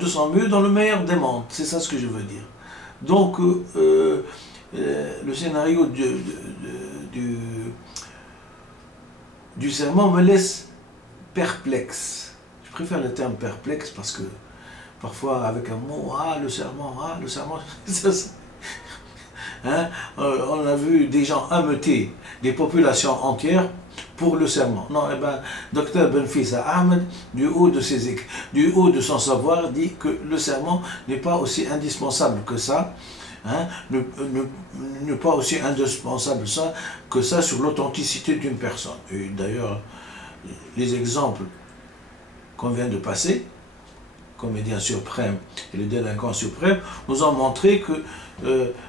200 mieux dans le meilleur des mondes, c'est ça ce que je veux dire. Donc, le scénario du serment me laisse perplexe. Je préfère le terme perplexe parce que parfois avec un mot, le serment, hein, on a vu des gens ameuter des populations entières pour le serment. Non, eh ben, Dr Benfisa Ahmed, du haut de son savoir, dit que le serment n'est pas aussi indispensable que ça, hein, n'est pas aussi indispensable que ça sur l'authenticité d'une personne. Et d'ailleurs, les exemples qu'on vient de passer, comédien suprême et le délinquant suprême, nous ont montré que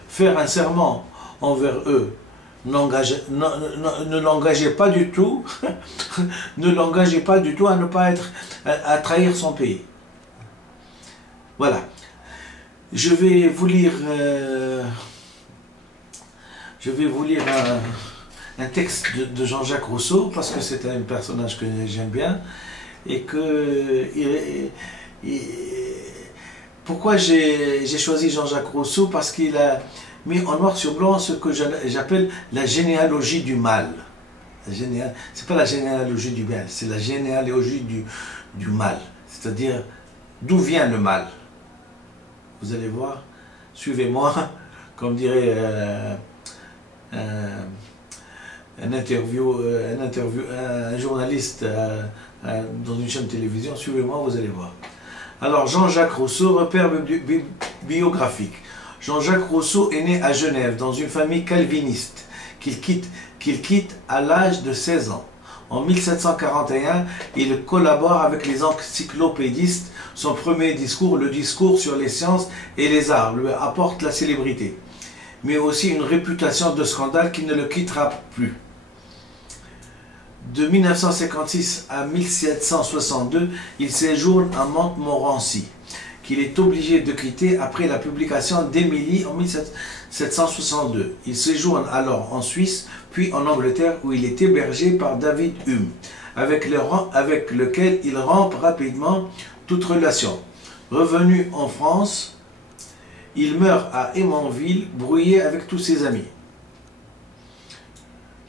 faire un serment envers eux ne l'engageait pas du tout, ne l'engageait pas du tout à ne pas être, à trahir son pays. Voilà. Je vais vous lire un texte de Jean-Jacques Rousseau, parce que c'est un personnage que j'aime bien, et que pourquoi j'ai choisi Jean-Jacques Rousseau? Parce qu'il a mis en noir sur blanc ce que j'appelle la généalogie du mal. C'est pas la généalogie du bien, c'est la généalogie du mal. C'est-à-dire, d'où vient le mal? Vous allez voir, suivez-moi, comme dirait un journaliste dans une chaîne de télévision, suivez-moi, vous allez voir. Alors, Jean-Jacques Rousseau, repère biographique. Jean-Jacques Rousseau est né à Genève, dans une famille calviniste, qu'il quitte à l'âge de 16 ans. En 1741, il collabore avec les encyclopédistes. Son premier discours, le discours sur les sciences et les arts, lui apporte la célébrité, mais aussi une réputation de scandale qui ne le quittera plus. De 1956 à 1762, il séjourne à Montmorency, qu'il est obligé de quitter après la publication d'Émilie en 1762. Il séjourne alors en Suisse, puis en Angleterre, où il est hébergé par David Hume, avec lequel il rompt rapidement toute relation. Revenu en France, il meurt à Hémanville, brouillé avec tous ses amis.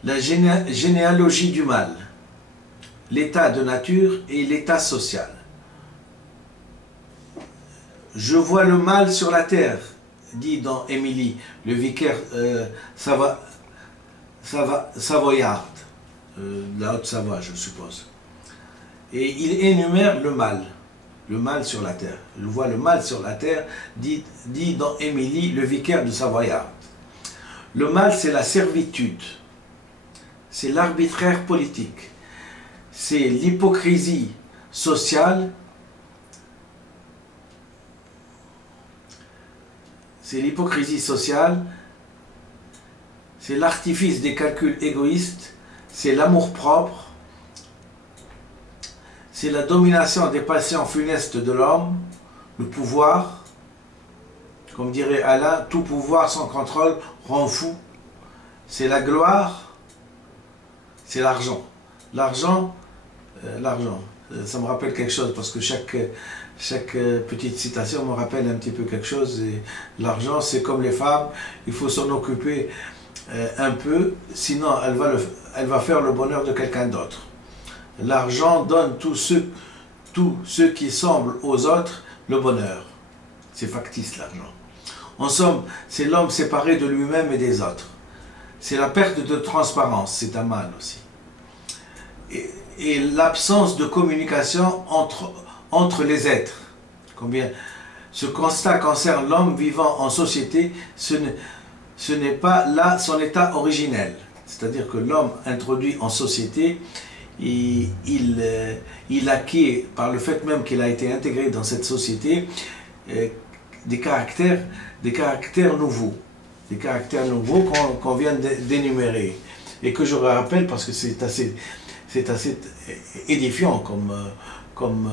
La généalogie du mal, l'état de nature et l'état social. Je vois le mal sur la terre, dit dans Émilie, le vicaire savoyard, la Haute-Savoie, je suppose. Et il énumère le mal sur la terre. Je vois le mal sur la terre, dit dans Émilie, le vicaire de Savoyard. Le mal, c'est la servitude, c'est l'arbitraire politique, c'est l'hypocrisie sociale, c'est l'artifice des calculs égoïstes, c'est l'amour-propre, c'est la domination des passions funestes de l'homme, le pouvoir, comme dirait Alain, tout pouvoir sans contrôle rend fou, c'est la gloire, c'est l'argent. L'argent, ça me rappelle quelque chose, parce que chaque petite citation me rappelle un petit peu quelque chose. L'argent, c'est comme les femmes, il faut s'en occuper un peu, sinon elle va faire le bonheur de quelqu'un d'autre. L'argent donne tout ce qui semble aux autres le bonheur. C'est factice, l'argent. En somme, c'est l'homme séparé de lui-même et des autres. C'est la perte de transparence, c'est un mal aussi. Et l'absence de communication entre les êtres. Combien ce constat concerne l'homme vivant en société, ce n'est pas là son état originel. C'est-à-dire que l'homme introduit en société, il acquiert, par le fait même qu'il a été intégré dans cette société, des caractères nouveaux. Des caractères nouveaux qu'on vient d'énumérer. Et que je rappelle parce que c'est assez édifiant comme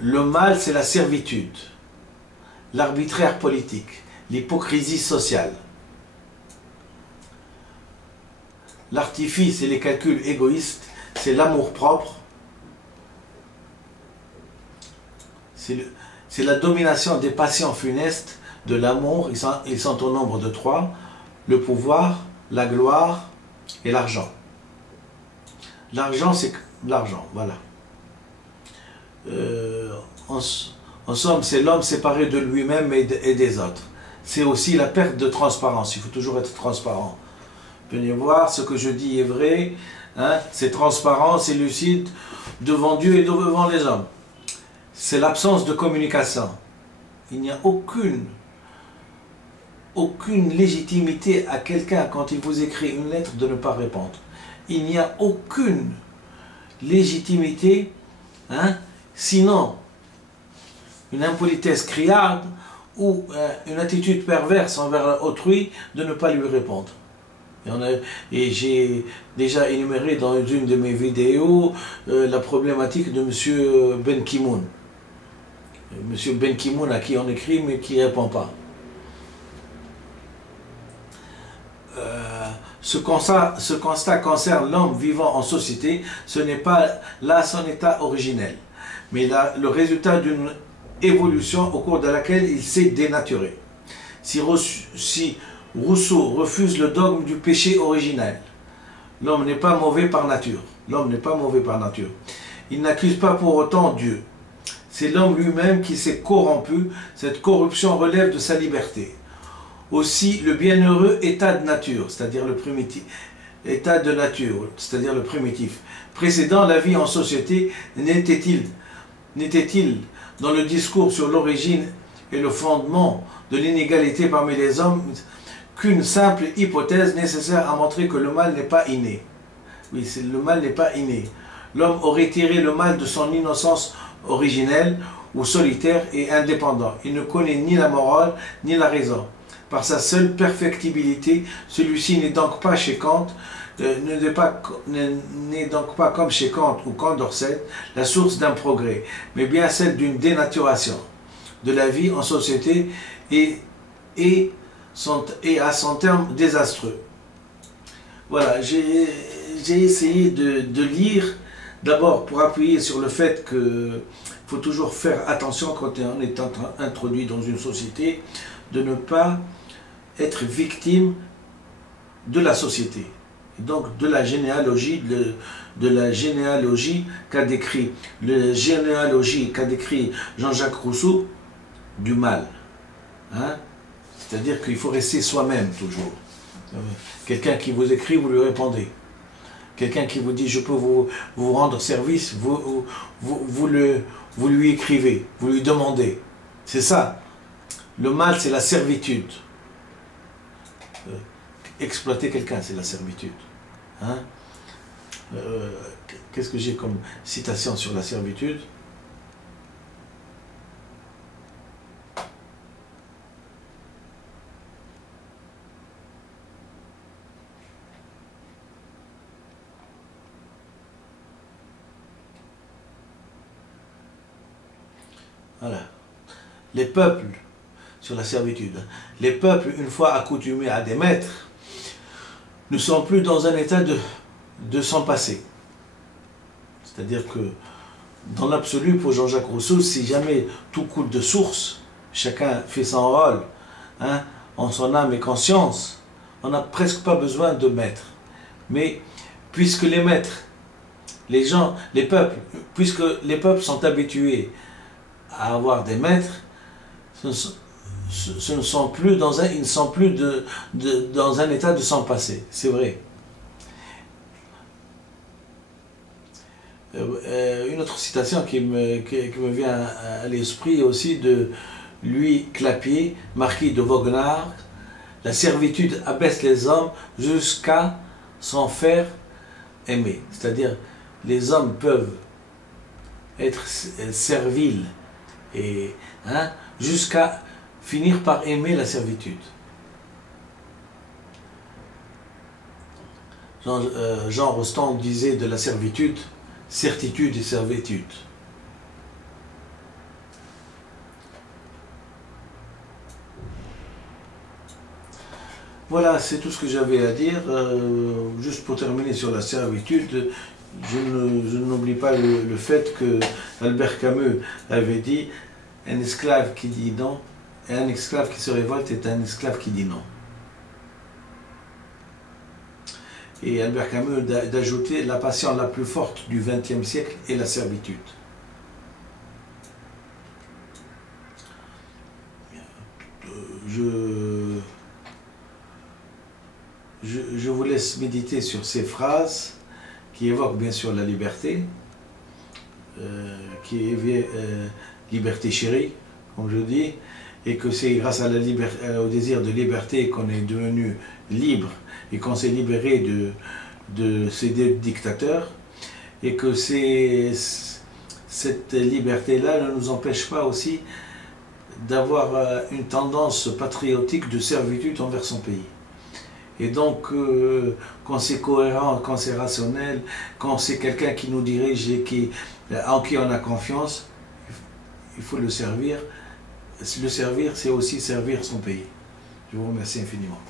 le mal, c'est la servitude, l'arbitraire politique, l'hypocrisie sociale, l'artifice et les calculs égoïstes, c'est l'amour-propre, C'est la domination des passions funestes de l'amour. Ils sont au nombre de 3. Le pouvoir, la gloire et l'argent. L'argent, c'est l'argent, voilà. En somme, c'est l'homme séparé de lui-même et des autres. C'est aussi la perte de transparence. Il faut toujours être transparent. Venez voir, ce que je dis est vrai. Hein, c'est transparent, c'est lucide devant Dieu et devant les hommes. C'est l'absence de communication. Il n'y a aucune légitimité à quelqu'un, quand il vous écrit une lettre, de ne pas répondre. Il n'y a aucune légitimité, hein, sinon une impolitesse criarde ou une attitude perverse envers autrui, de ne pas lui répondre. Et j'ai déjà énuméré dans une de mes vidéos la problématique de M. Ben Ki-moon. M. Ben Ki-moon à qui on écrit mais qui ne répond pas. Ce constat concerne l'homme vivant en société. Ce n'est pas là son état originel, mais le résultat d'une évolution au cours de laquelle il s'est dénaturé. Si Rousseau refuse le dogme du péché originel, l'homme n'est pas mauvais par nature. L'homme n'est pas mauvais par nature. Il n'accuse pas pour autant Dieu. C'est l'homme lui-même qui s'est corrompu. Cette corruption relève de sa liberté. Aussi, le bienheureux état de nature, c'est-à-dire le primitif, état de nature, c'est-à-dire le primitif, précédant la vie en société, n'était-il dans le discours sur l'origine et le fondement de l'inégalité parmi les hommes qu'une simple hypothèse nécessaire à montrer que le mal n'est pas inné. Oui, le mal n'est pas inné. L'homme aurait tiré le mal de son innocence originelle ou solitaire et indépendant. Il ne connaît ni la morale ni la raison. Par sa seule perfectibilité, celui-ci n'est donc pas chez Kant, n'est donc pas comme chez Kant ou Condorcet, la source d'un progrès, mais bien celle d'une dénaturation de la vie en société et à son terme désastreux. Voilà, j'ai essayé de lire, d'abord pour appuyer sur le fait qu'il faut toujours faire attention quand on est introduit dans une société, de ne pas être victime de la société. Et donc de la généalogie, qu'a décrit Jean-Jacques Rousseau du mal. Hein? C'est-à-dire qu'il faut rester soi-même toujours. Quelqu'un qui vous écrit, vous lui répondez. Quelqu'un qui vous dit je peux vous rendre service, vous lui écrivez, vous lui demandez. C'est ça. Le mal, c'est la servitude. Exploiter quelqu'un, c'est la servitude. Hein? Qu'est-ce que j'ai comme citation sur la servitude? Voilà. Les peuples, sur la servitude, les peuples, une fois accoutumés à des maîtres, ne sont plus dans un état de s'en passer. C'est-à-dire que, dans l'absolu, pour Jean-Jacques Rousseau, si jamais tout coule de source, chacun fait son rôle, hein, en son âme et conscience, on n'a presque pas besoin de maîtres. Mais, puisque les maîtres, puisque les peuples sont habitués à avoir des maîtres, ils ne sont plus dans un état de s'en passer, c'est vrai. Une autre citation qui me vient à l'esprit aussi de Louis Clapier, marquis de Vaugenard: la servitude abaisse les hommes jusqu'à s'en faire aimer. C'est-à-dire, les hommes peuvent être serviles et jusqu'à finir par aimer la servitude. Jean Rostand disait de la servitude, certitude et servitude. Voilà, c'est tout ce que j'avais à dire. Juste pour terminer sur la servitude, je n'oublie pas le fait que Albert Camus avait dit un esclave qui dit non, et un esclave qui se révolte est un esclave qui dit non. Et Albert Camus d'ajouter la passion la plus forte du XXe siècle est la servitude. Je vous laisse méditer sur ces phrases qui évoquent bien sûr la liberté, qui est liberté chérie, comme je dis, et que c'est grâce à au désir de liberté qu'on est devenu libre et qu'on s'est libéré de ces dictateurs, et que cette liberté-là ne nous empêche pas aussi d'avoir une tendance patriotique de servitude envers son pays. Et donc, quand c'est cohérent, quand c'est rationnel, quand c'est quelqu'un qui nous dirige et en qui on a confiance, il faut le servir. Le servir, c'est aussi servir son pays. Je vous remercie infiniment.